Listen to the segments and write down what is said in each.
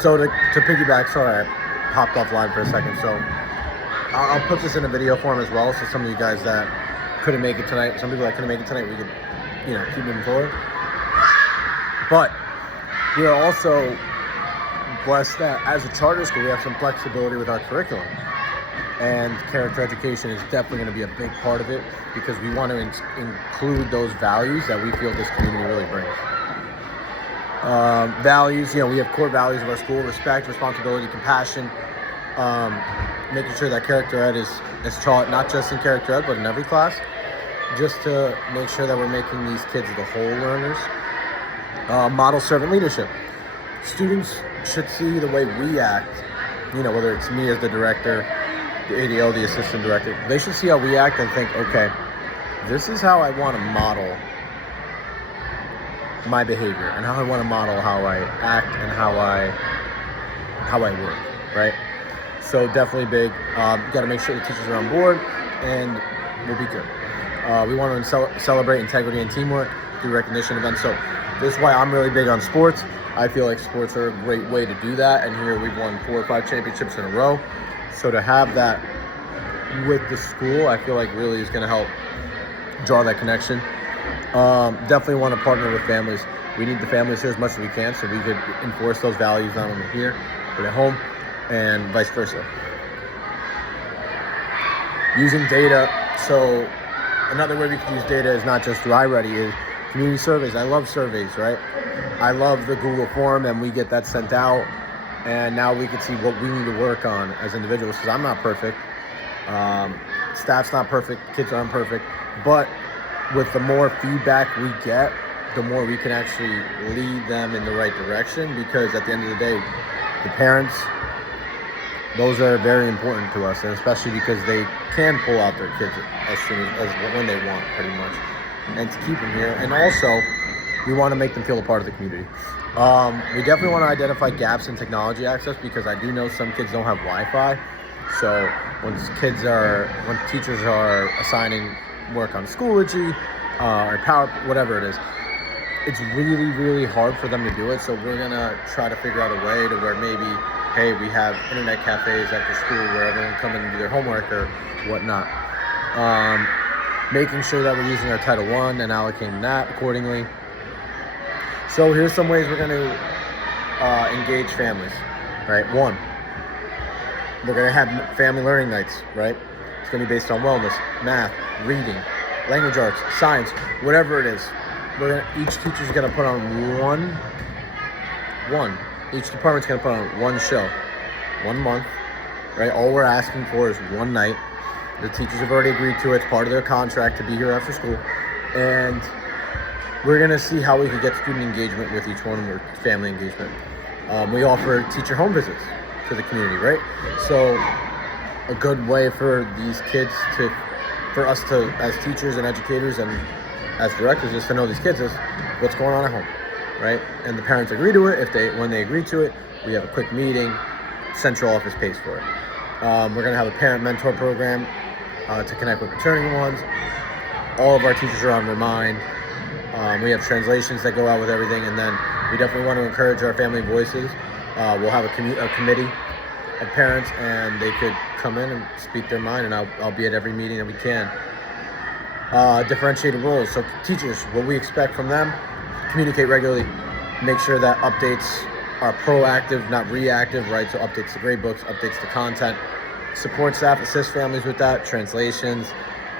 So to piggyback, sorry, I popped offline for a second. So I'll put this in a video form as well. So some of you guys that couldn't make it tonight, some people that couldn't make it tonight, we could, keep moving forward. But we are also blessed that as a charter school, we have some flexibility with our curriculum. And character education is definitely going to be a big part of it because we want to include those values that we feel this community really brings. Values, we have core values of our school: respect, responsibility, compassion. Making sure that character ed is taught not just in character ed, but in every class, just to make sure that we're making these kids the whole learners. Model servant leadership. Students should see the way we act, whether it's me as the director, the ADO, the assistant director. They should see how we act and think, okay, this is how I want to model my behavior and how I want to model how I act and how I work, right? So definitely big. Got to make sure the teachers are on board and we'll be good. We want to celebrate integrity and teamwork, do recognition events. So this is why I'm really big on sports. I feel like sports are a great way to do that. And here we've won 4 or 5 championships in a row. So to have that with the school, I feel like really is going to help draw that connection. Definitely want to partner with families. We need the families here as much as we can so we could enforce those values not only here, but at home and vice versa. Using data. So another way we can use data is not just through iReady, is community surveys. I love surveys, right? I love the Google form, and we get that sent out. And now we can see what we need to work on as individuals, because I'm not perfect. Staff's not perfect. Kids aren't perfect. But with the more feedback we get, the more we can actually lead them in the right direction, because at the end of the day, the parents, those are very important to us, and especially because they can pull out their kids as soon as when they want, pretty much, and to keep them here. And also, we want to make them feel a part of the community. We definitely want to identify gaps in technology access, because I do know some kids don't have Wi-Fi. So when teachers are assigning work on Schoology or Power, whatever it is, it's really, really hard for them to do it. So we're gonna try to figure out a way to where maybe, hey, we have internet cafes after school where everyone come in and do their homework or whatnot. Making sure that we're using our Title I and allocating that accordingly. So here's some ways we're going to engage families, right? 1, we're going to have family learning nights, right? It's going to be based on wellness, math, reading, language arts, science, whatever it is. Each teacher's going to put on each department's going to put on one show, 1 month, right? All we're asking for is 1 night. The teachers have already agreed to it. It's part of their contract to be here after school. And we're going to see how we can get student engagement with each one, or family engagement. We offer teacher home visits to the community, right? So a good way for these kids for us to, as teachers and educators and as directors, is to know these kids is what's going on at home, right? And the parents agree to it. When they agree to it, we have a quick meeting. Central office pays for it. We're going to have a parent mentor program to connect with returning ones. All of our teachers are on Remind. We have translations that go out with everything, and then we definitely want to encourage our family voices. We'll have a committee of parents, and they could come in and speak their mind, and I'll be at every meeting that we can. Differentiated roles. So teachers, what we expect from them: communicate regularly, make sure that updates are proactive, not reactive, right? So updates to grade books, updates to content. Support staff, assist families with that, translations,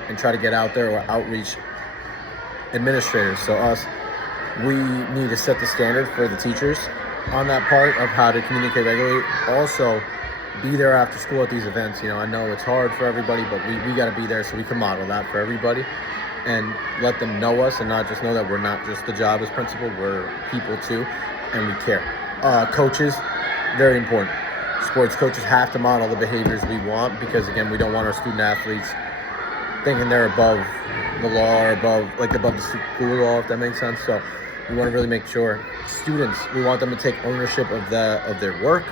and try to get out there, or outreach administrators. So we need to set the standard for the teachers on that part of how to communicate regularly. Also, be there after school at these events. I know it's hard for everybody, but we got to be there so we can model that for everybody and let them know us, and not just know that we're not just the job as principal, we're people too, and we care. Coaches, very important. Sports coaches have to model the behaviors we want, because again, we don't want our student athletes thinking they're above the law or above the school law, if that makes sense. So we want to really make sure students, we want them to take ownership of their work,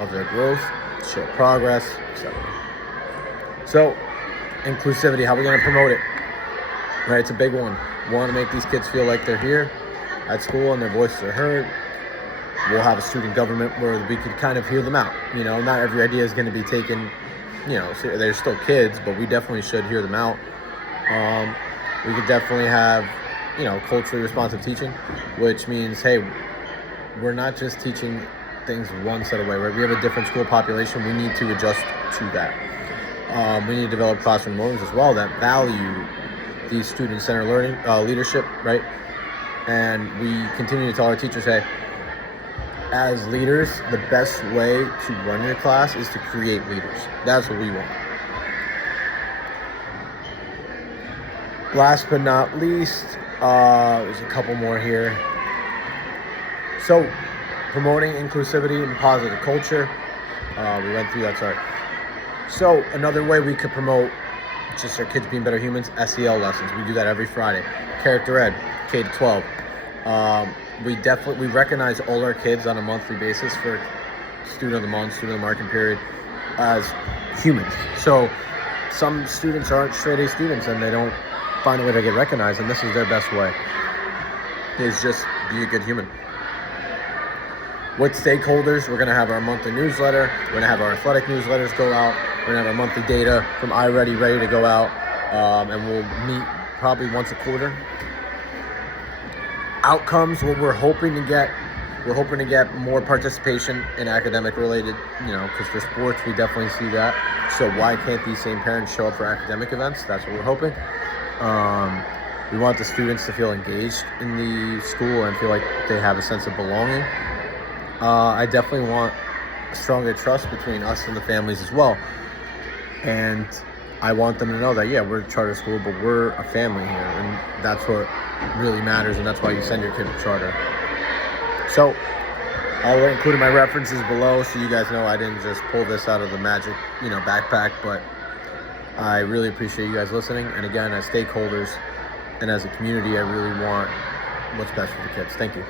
of their growth, show progress, etc. So inclusivity, how are we going to promote it? Right, it's a big one. We want to make these kids feel like they're here at school and their voices are heard. We'll have a student government where we could kind of hear them out. Not every idea is going to be taken, so they're still kids, but we definitely should hear them out. We could definitely have, culturally responsive teaching, which means, hey, we're not just teaching things one set of way, right? We have a different school population. We need to adjust to that. We need to develop classroom norms as well that value these student-centered learning, leadership, right? And we continue to tell our teachers, hey, as leaders, the best way to run your class is to create leaders. That's what we want. Last but not least, there's a couple more here. So, promoting inclusivity and positive culture. We went through that, sorry. So, another way we could promote just our kids being better humans, SEL lessons. We do that every Friday. Character Ed, K to 12. We recognize all our kids on a monthly basis for student of the month, student of the marking period as humans. So some students aren't straight A students and they don't find a way to get recognized, and this is their best way, is just be a good human. With stakeholders, we're going to have our monthly newsletter. We're going to have our athletic newsletters go out. We're going to have our monthly data from iReady ready to go out, and we'll meet probably once a quarter. Outcomes, what we're hoping to get more participation in academic related, because for sports we definitely see that. So why can't these same parents show up for academic events? That's what we're hoping. We want the students to feel engaged in the school and feel like they have a sense of belonging. I definitely want stronger trust between us and the families as well. And I want them to know that, yeah, we're a charter school, but we're a family here. And that's what really matters. And that's why you send your kid to charter. So I'll include my references below so you guys know I didn't just pull this out of the magic, backpack. But I really appreciate you guys listening. And again, as stakeholders and as a community, I really want what's best for the kids. Thank you.